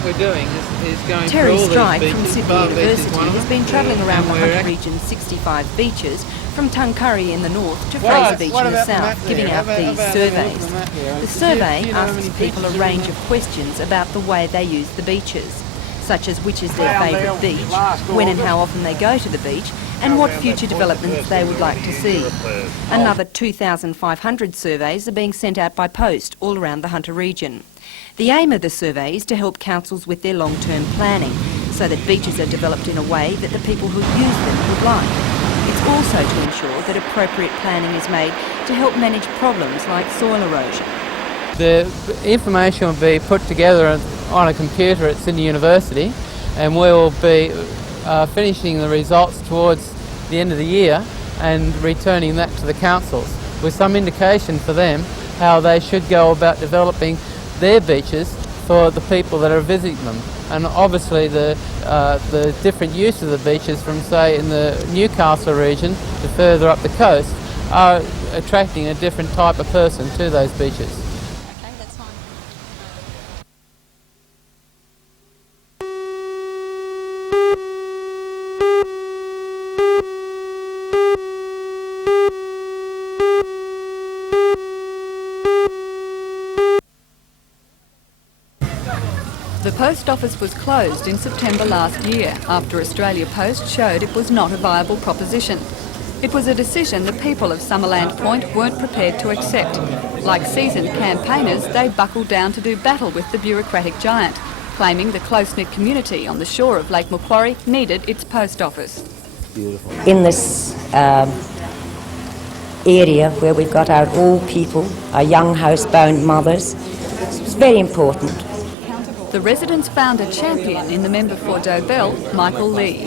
what we're doing is going Terry through all Strait these from beaches. Sydney Barber Beach is University one of has them. been travelling around the And we're Hunter region's 65 beaches, from Tungurri in the north to Fraser Beach in the south, giving out these surveys. The survey asks people a range of questions about the way they use the beaches, such as which is their favourite beach, when and how often they go to the beach, and what future developments they would like to see. Another 2,500 surveys are being sent out by post all around the Hunter region. The aim of the survey is to help councils with their long-term planning, so that beaches are developed in a way that the people who use them would like. It's also to ensure that appropriate planning is made to help manage problems like soil erosion. The information will be put together on a computer at Sydney University, and we'll be finishing the results towards the end of the year and returning that to the councils with some indication for them how they should go about developing their beaches for the people that are visiting them. And obviously the different use of the beaches from, say, in the Newcastle region to further up the coast are attracting a different type of person to those beaches. Okay, that's fine. The post office was closed in September last year after Australia Post showed it was not a viable proposition. It was a decision the people of Summerland Point weren't prepared to accept. Like seasoned campaigners, they buckled down to do battle with the bureaucratic giant, claiming the close-knit community on the shore of Lake Macquarie needed its post office. Beautiful. In this area where we've got our old people, our young housebound mothers, it's very important. The residents found a champion in the member for Dobell, Michael Lee.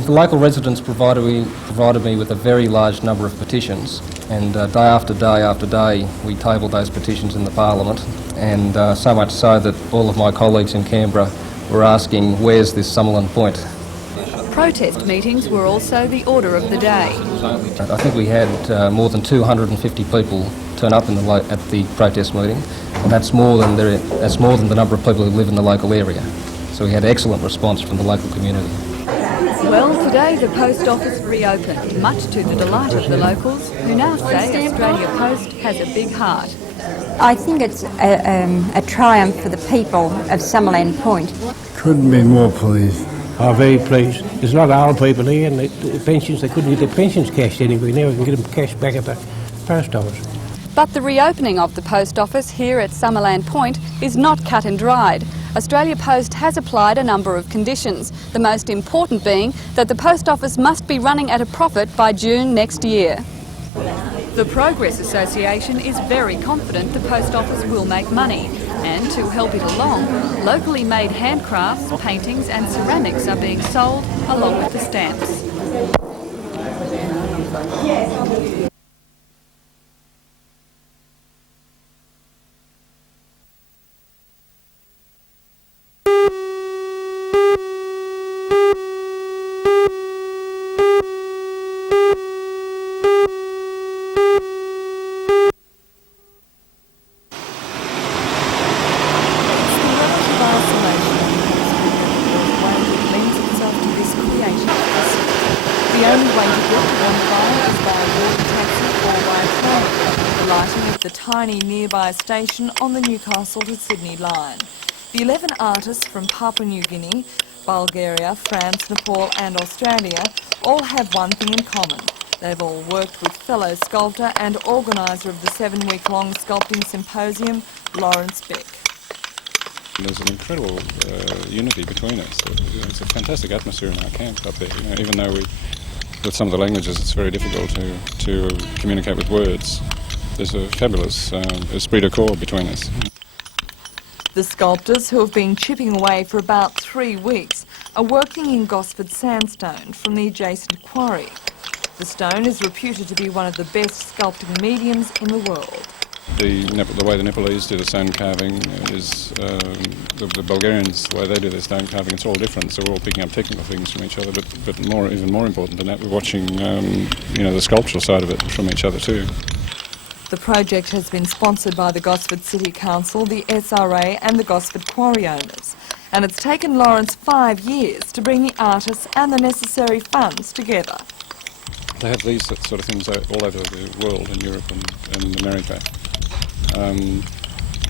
The local residents provided me with a very large number of petitions, and day after day after day we tabled those petitions in the Parliament, and so much so that all of my colleagues in Canberra were asking, where's this Summerland Point? Protest meetings were also the order of the day. I think we had more than 250 people turn up at the protest meeting, and that's more than the number of people who live in the local area. So we had excellent response from the local community. Well, today the post office reopened, much to the delight of the locals, who now say Australia Post has a big heart. I think it's a triumph for the people of Summerland Point. Couldn't be more pleased. I'm very pleased. There's a lot of old people here, and the pensions, they couldn't get their pensions cashed anywhere. Now we can get them cashed back at the post office. But the reopening of the post office here at Summerland Point is not cut and dried. Australia Post has applied a number of conditions, the most important being that the post office must be running at a profit by June next year. The Progress Association is very confident the post office will make money, and to help it along, locally made handcrafts, paintings and ceramics are being sold along with the stamps. The only way to get to Bonfire is by a water taxi or by a train, alighting at the tiny nearby station on the Newcastle to Sydney line. The 11 artists from Papua New Guinea, Bulgaria, France, Nepal and Australia all have one thing in common. They've all worked with fellow sculptor and organiser of the 7-week-long sculpting symposium, Lawrence Beck. There's an incredible unity between us. It's a fantastic atmosphere in our camp up there. You know, even though with some of the languages it's very difficult to communicate with words, there's a fabulous esprit de corps between us. The sculptors, who have been chipping away for about 3 weeks, are working in Gosford sandstone from the adjacent quarry. The stone is reputed to be one of the best sculpting mediums in the world. The way the Nepalese do the stone carving is the Bulgarians, the way they do their stone carving, it's all different. So we're all picking up technical things from each other, but even more important than that, we're watching the sculptural side of it from each other too. The project has been sponsored by the Gosford City Council, the SRA and the Gosford Quarry owners, and it's taken Lawrence 5 years to bring the artists and the necessary funds together. They have these sort of things all over the world, in Europe and America.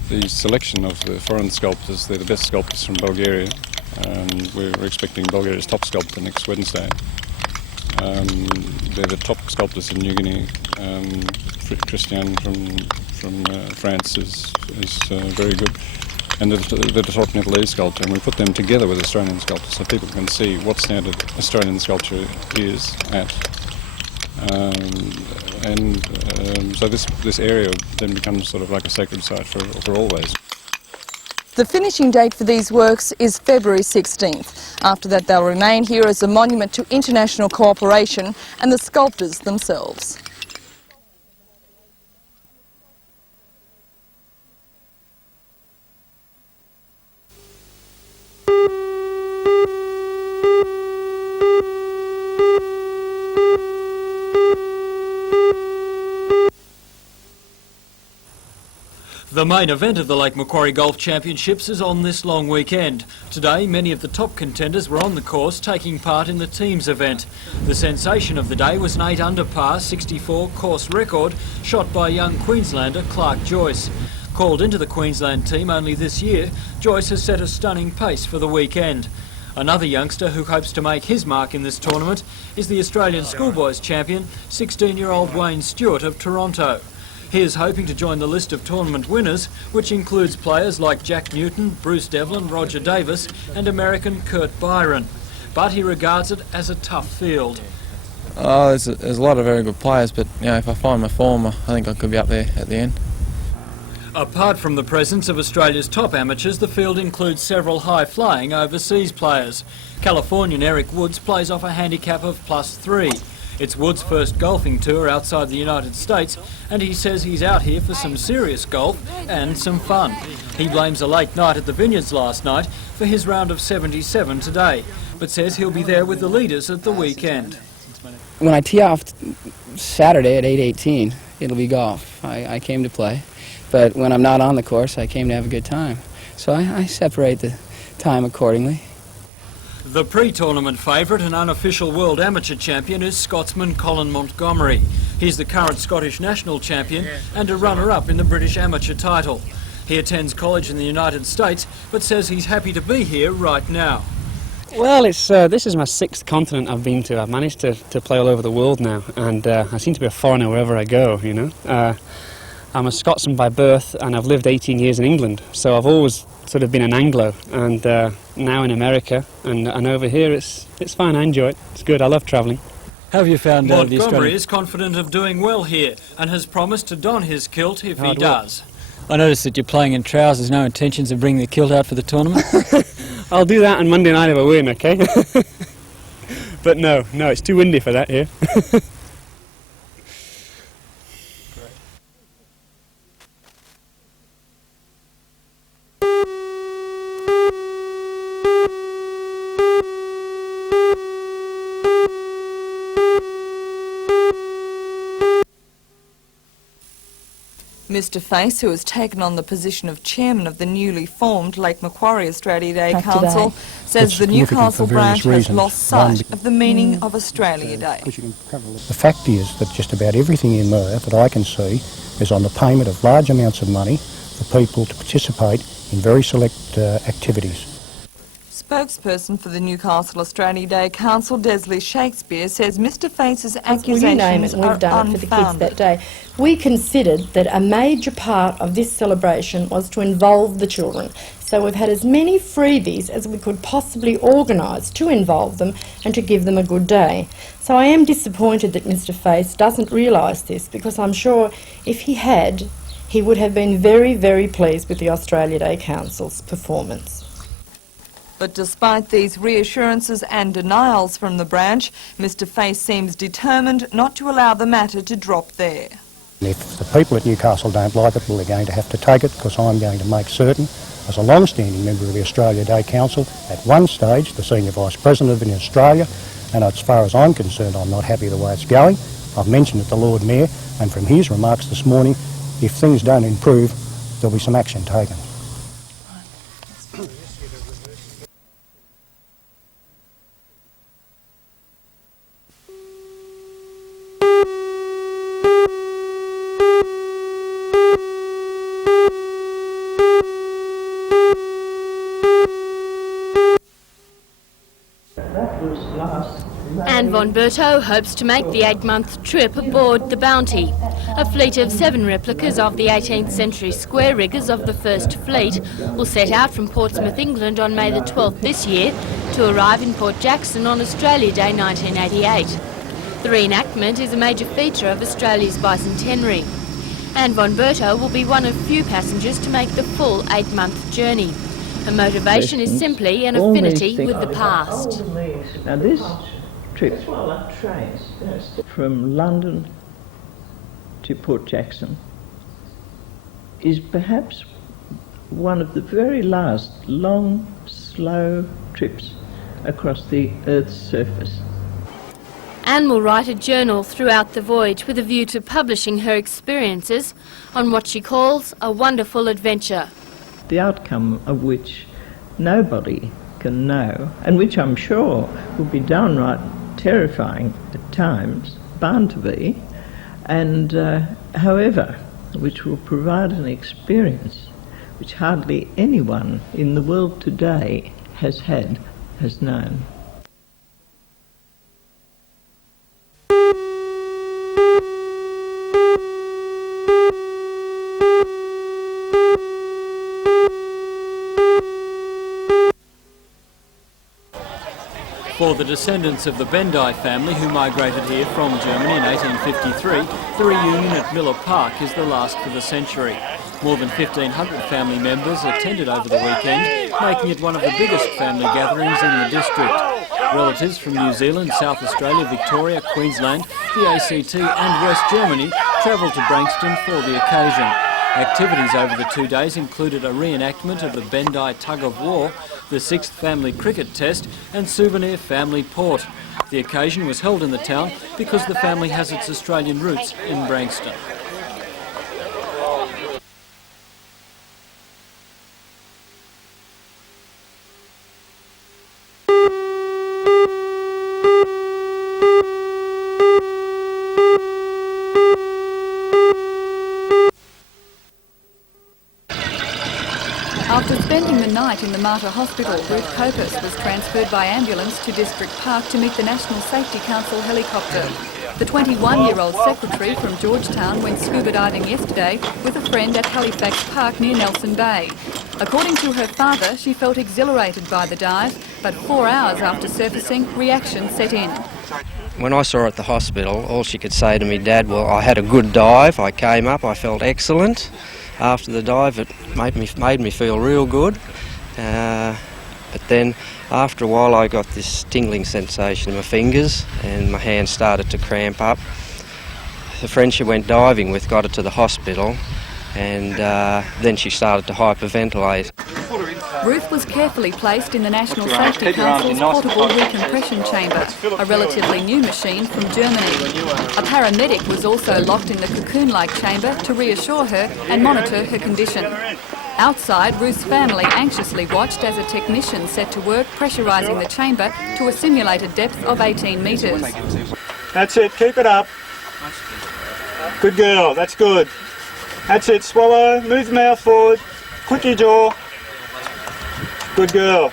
The selection of the foreign sculptors, they're the best sculptors from Bulgaria. We're expecting Bulgaria's top sculptor next Wednesday. They're the top sculptors in New Guinea. Christian from France is very good. And the top Nepalese sculptor, and we put them together with Australian sculptors so people can see what standard Australian sculpture is at. So this area then becomes sort of like a sacred site for always. The finishing date for these works is February 16th. After that they'll remain here as a monument to international cooperation and the sculptors themselves. The main event of the Lake Macquarie Golf Championships is on this long weekend. Today, many of the top contenders were on the course taking part in the teams event. The sensation of the day was an 8 under par 64 course record shot by young Queenslander Clark Joyce. Called into the Queensland team only this year, Joyce has set a stunning pace for the weekend. Another youngster who hopes to make his mark in this tournament is the Australian schoolboys champion, 16-year-old Wayne Stewart of Toronto. He is hoping to join the list of tournament winners, which includes players like Jack Newton, Bruce Devlin, Roger Davis and American Kurt Byron. But he regards it as a tough field. There's a lot of very good players, but if I find my form, I think I could be up there at the end. Apart from the presence of Australia's top amateurs, the field includes several high-flying overseas players. Californian Eric Woods plays off a handicap of +3. It's Woods' first golfing tour outside the United States, and he says he's out here for some serious golf and some fun. He blames a late night at the Vineyards last night for his round of 77 today, but says he'll be there with the leaders at the weekend. When I tee off Saturday at 8:18, it'll be golf. I came to play, but when I'm not on the course, I came to have a good time. So I separate the time accordingly. The pre-tournament favourite and unofficial world amateur champion is Scotsman Colin Montgomery. He's the current Scottish national champion and a runner-up in the British amateur title. He attends college in the United States, but says he's happy to be here right now. Well, this is my 6th continent I've been to. I've managed to play all over the world now, and I seem to be a foreigner wherever I go, you know. I'm a Scotsman by birth, and I've lived 18 years in England, so I've always sort of been an Anglo, and now in America, and over here it's fine. I enjoy it. It's good. I love travelling. How have you found the Australian? Montgomery is confident of doing well here and has promised to don his kilt if he does. I noticed that you're playing in trousers. No intentions of bringing the kilt out for the tournament? I'll do that on Monday night if I win, okay? But no, it's too windy for that here. Mr Face, who has taken on the position of chairman of the newly formed Lake Macquarie Australia Day Council, says the Newcastle branch has lost sight of the meaning of Australia Day. The fact is that just about everything in there that I can see is on the payment of large amounts of money for people to participate in very select activities. Spokesperson for the Newcastle Australia Day Council, Desley Shakespeare, says Mr Face's accusations are done it for the kids that day. We considered that a major part of this celebration was to involve the children. So we've had as many freebies as we could possibly organise to involve them and to give them a good day. So I am disappointed that Mr Face doesn't realise this, because I'm sure if he had, he would have been very, very pleased with the Australia Day Council's performance. But despite these reassurances and denials from the branch, Mr Face seems determined not to allow the matter to drop there. If the people at Newcastle don't like it, well, they're going to have to take it, because I'm going to make certain, as a long-standing member of the Australia Day Council, at one stage the Senior Vice President in Australia, and as far as I'm concerned, I'm not happy the way it's going. I've mentioned it to Lord Mayor, and from his remarks this morning, if things don't improve, there'll be some action taken. Anne von Berto hopes to make the 8-month trip aboard the Bounty. A fleet of 7 replicas of the 18th century square riggers of the First Fleet will set out from Portsmouth, England on May the 12th this year to arrive in Port Jackson on Australia Day 1988. The reenactment is a major feature of Australia's bicentenary. Anne von Berto will be one of few passengers to make the full 8-month journey. Her motivation is simply an affinity with the past. Now this trip from London to Port Jackson is perhaps one of the very last long, slow trips across the Earth's surface. Anne will write a journal throughout the voyage with a view to publishing her experiences on what she calls a wonderful adventure. The outcome of which nobody can know, and which I'm sure will be downright terrifying at times, bound to be, and however, which will provide an experience which hardly anyone in the world today has known. For the descendants of the Bendai family who migrated here from Germany in 1853, the reunion at Miller Park is the last for the century. More than 1,500 family members attended over the weekend, making it one of the biggest family gatherings in the district. Relatives from New Zealand, South Australia, Victoria, Queensland, the ACT and West Germany travelled to Branxton for the occasion. Activities over the 2 days included a reenactment of the Bendai tug of war, the 6th family cricket test and souvenir family port. The occasion was held in the town because the family has its Australian roots in Branxton. After spending the night in the Mater Hospital, Ruth Copus was transferred by ambulance to District Park to meet the National Safety Council helicopter. The 21-year-old secretary from Georgetown went scuba diving yesterday with a friend at Halifax Park near Nelson Bay. According to her father, she felt exhilarated by the dive, but 4 hours after surfacing, reaction set in. When I saw her at the hospital, all she could say to me, "Dad, well, I had a good dive, I came up, I felt excellent. After the dive, it made me feel real good. But then, after a while, I got this tingling sensation in my fingers and my hands started to cramp up. The friend she went diving with got her to the hospital and then she started to hyperventilate. Ruth was carefully placed in the National Safety Council's portable recompression chamber, a relatively new machine from Germany. A paramedic was also locked in the cocoon-like chamber to reassure her and monitor her condition. Outside, Ruth's family anxiously watched as a technician set to work pressurising the chamber to a simulated depth of 18 metres. That's it, keep it up. Good girl, that's good. That's it, swallow, move the mouth forward, click your jaw. Good girl.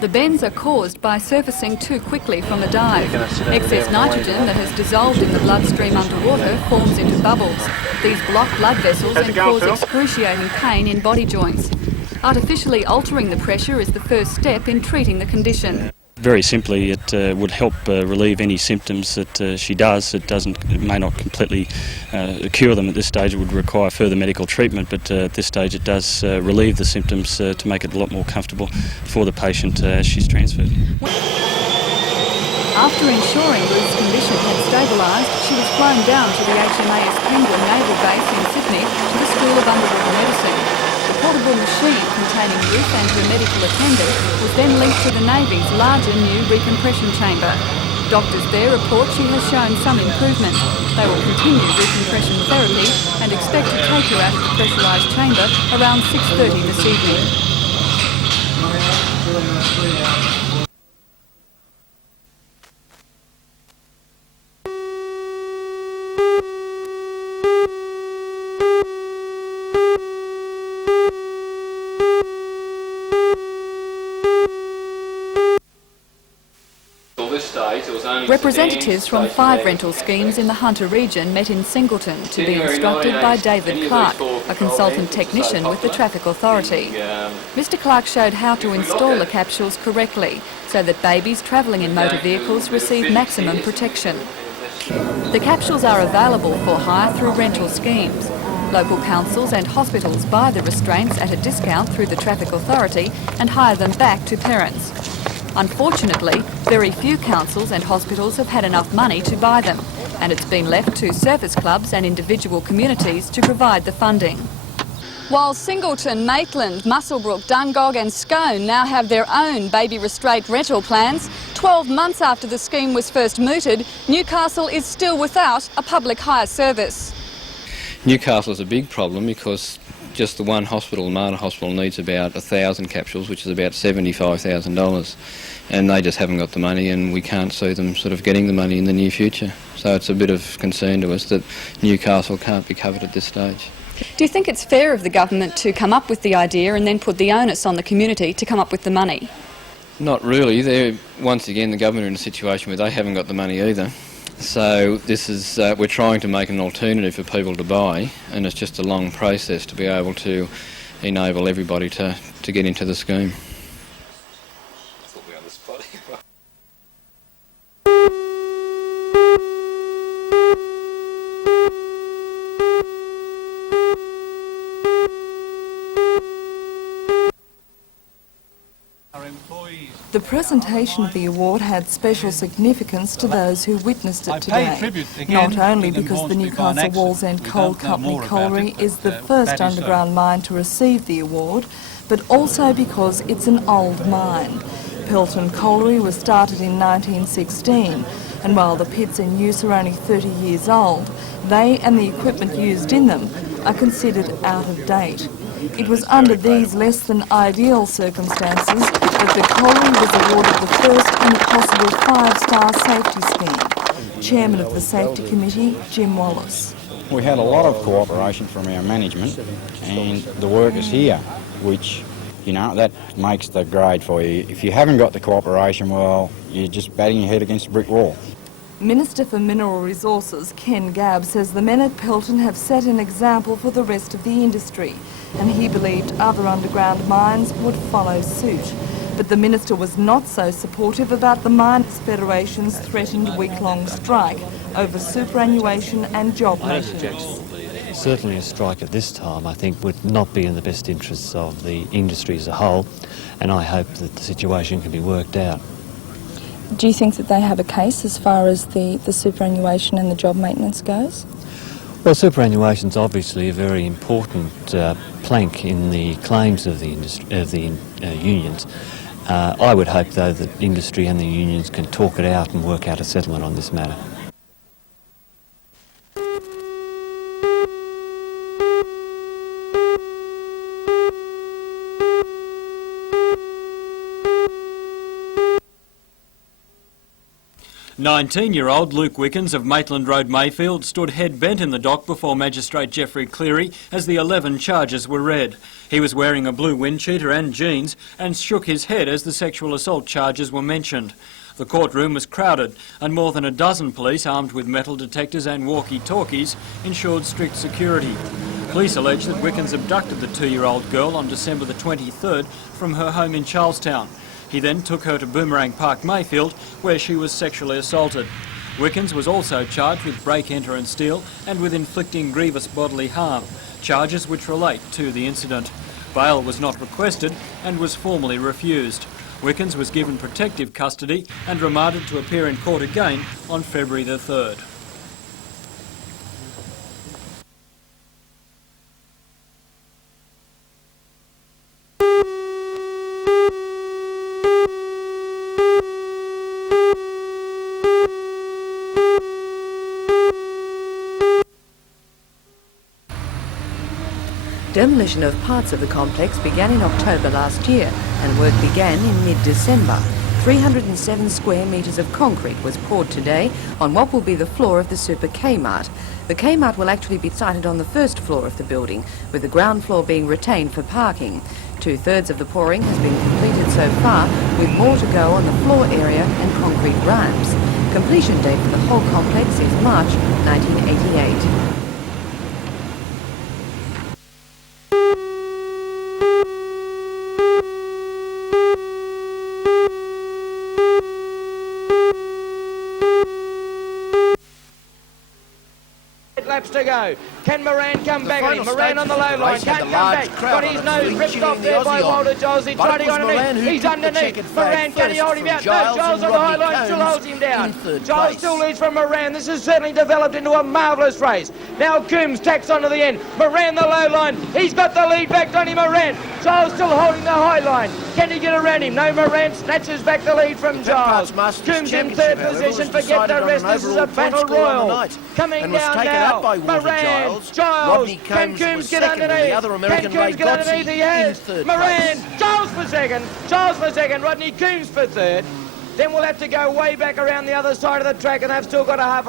The bends are caused by surfacing too quickly from a dive. Excess nitrogen that has dissolved in the bloodstream underwater forms into bubbles. These block blood vessels and cause excruciating pain in body joints. Artificially altering the pressure is the first step in treating the condition. Very simply, it would help relieve any symptoms that she does. It may not completely cure them at this stage. It would require further medical treatment, but at this stage it does relieve the symptoms to make it a lot more comfortable for the patient as she's transferred. After ensuring Ruth's condition had stabilised, she was flown down to the HMAS Penguin Naval Base in Sydney to the School of Underwater Medicine. The portable machine containing Ruth and her medical attendant was then linked to the Navy's larger new recompression chamber. Doctors there report she has shown some improvement. They will continue recompression therapy and expect to take her out of the pressurised chamber around 6:30 this evening. Representatives from 5 rental schemes in the Hunter region met in Singleton to be instructed by David Clark, a consultant technician with the Traffic Authority. Mr Clark showed how to install the capsules correctly so that babies travelling in motor vehicles receive maximum protection. The capsules are available for hire through rental schemes. Local councils and hospitals buy the restraints at a discount through the Traffic Authority and hire them back to parents. Unfortunately, very few councils and hospitals have had enough money to buy them, and it's been left to service clubs and individual communities to provide the funding. While Singleton, Maitland, Muswellbrook, Dungog and Scone now have their own baby restraint rental plans, 12 months after the scheme was first mooted, Newcastle is still without a public hire service. Newcastle is a big problem because just the one hospital, the Mater Hospital, needs about 1,000 capsules, which is about $75,000, and they just haven't got the money, and we can't see them sort of getting the money in the near future. So it's a bit of concern to us that Newcastle can't be covered at this stage. Do you think it's fair of the government to come up with the idea and then put the onus on the community to come up with the money? Not really. Once again, the government are in a situation where they haven't got the money either. So this is, we're trying to make an alternative for people to buy, and it's just a long process to be able to enable everybody to get into the scheme. The presentation of the award had special significance to those who witnessed it today, not only because the Newcastle Wallsend Coal Company colliery is the first underground mine to receive the award, but also because it's an old mine. Pelton Colliery was started in 1916, and while the pits in use are only 30 years old, they and the equipment used in them are considered out of date. It was under these less than ideal circumstances that the colliery was awarded the first in a possible 5-star safety scheme. Chairman of the Safety Committee, Jim Wallace. We had a lot of cooperation from our management and the workers here, which, you know, that makes the grade for you. If you haven't got the cooperation, well, you're just batting your head against a brick wall. Minister for Mineral Resources, Ken Gabb, says the men at Pelton have set an example for the rest of the industry, and he believed other underground mines would follow suit. But the minister was not so supportive about the Miners' Federation's threatened week-long strike over superannuation and job maintenance. Certainly a strike at this time, I think, would not be in the best interests of the industry as a whole, and I hope that the situation can be worked out. Do you think that they have a case as far as the superannuation and the job maintenance goes? Well, superannuation is obviously a very important plank in the claims of the unions. I would hope, though, that industry and the unions can talk it out and work out a settlement on this matter. "19-year-old Luke Wickens of Maitland Road, Mayfield, stood head-bent in the dock before Magistrate Geoffrey Cleary as the 11 charges were read. He was wearing a blue wind cheater and jeans and shook his head as the sexual assault charges were mentioned. The courtroom was crowded and more than a dozen police armed with metal detectors and walkie-talkies ensured strict security. Police allege that Wickens abducted the 2-year-old girl on December the 23rd from her home in Charlestown. He then took her to Boomerang Park, Mayfield, where she was sexually assaulted. Wickens was also charged with break, enter and steal and with inflicting grievous bodily harm, charges which relate to the incident. Bail was not requested and was formally refused. Wickens was given protective custody and remanded to appear in court again on February the 3rd. Demolition of parts of the complex began in October last year and work began in mid-December. 307 square metres of concrete was poured today on what will be the floor of the Super Kmart. The Kmart will actually be sited on the first floor of the building, with the ground floor being retained for parking. 2/3 of the pouring has been completed so far, with more to go on the floor area and concrete ramps. Completion date for the whole complex is March 1988. Laps to go. Can Moran come back at him? Moran on the low line, can't come back. Got his nose ripped off there by Walter Giles. He's trying to go underneath. He's underneath. Moran, can he hold him out? No, Giles on the high line still holds him down. Giles still leads from Moran. This has certainly developed into a marvellous race. Now Coombs tacks onto the end. Moran the low line. He's got the lead back, Donny Moran. Giles still holding the high line. Can he get around him? No, Moran snatches back the lead from Giles. Coombs in third position. Forget the rest. This is a battle royal. Coming down now. Moran, Giles, can Coombs get underneath? Can Coombs get underneath? He has. Moran, Giles for second, Rodney Coombs for third. Then we'll have to go way back around the other side of the track, and they've still got a half